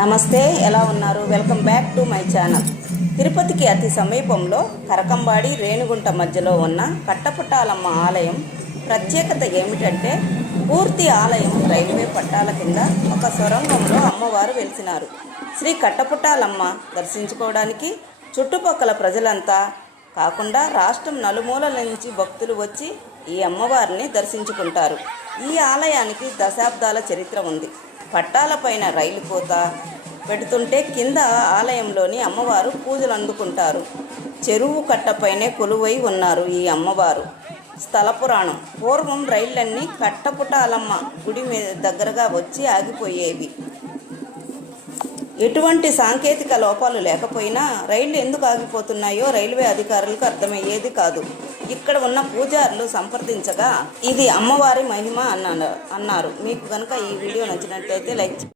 నమస్తే, ఎలా ఉన్నారు? Welcome back to my channel. తిరుపతికి అతి సమీపంలో కరకంబాడి రేణిగుంట మధ్యలో ఉన్న కట్టపుట్టాలమ్మ ఆలయం ప్రత్యేకత ఏమిటంటే, పూర్తి ఆలయం రైల్వే పట్టాల కింద ఒక సొరంగంలో అమ్మవారు వెలిసినారు. శ్రీ కట్టపుట్టాలమ్మ దర్శించుకోవడానికి చుట్టుపక్కల ప్రజలంతా కాకుండా రాష్ట్రం నలుమూలల నుంచి భక్తులు వచ్చి ఈ అమ్మవారిని దర్శించుకుంటారు. ఈ ఆలయానికి దశాబ్దాల చరిత్ర ఉంది. పట్టాలపైన రైలు కోత పెడుతుంటే కింద ఆలయంలోని అమ్మవారు పూజలు అందుకుంటారు. చెరువు కట్టపైనే కొలువై ఉన్నారు ఈ అమ్మవారు. స్థల పురాణం: పూర్వం రైళ్ళన్నీ కట్టపుట్టాలమ్మ గుడి మీద దగ్గరగా వచ్చి ఆగిపోయేవి. ఎటువంటి సాంకేతిక లోపాలు లేకపోయినా రైళ్లు ఎందుకు ఆగిపోతున్నాయో రైల్వే అధికారులకు అర్థమయ్యేది కాదు. ఇక్కడ ఉన్న పూజారులు సంప్రదించగా ఇది అమ్మవారి మహిమ అన్నారు. మీకు కనుక ఈ వీడియో నచ్చినట్లయితే లైక్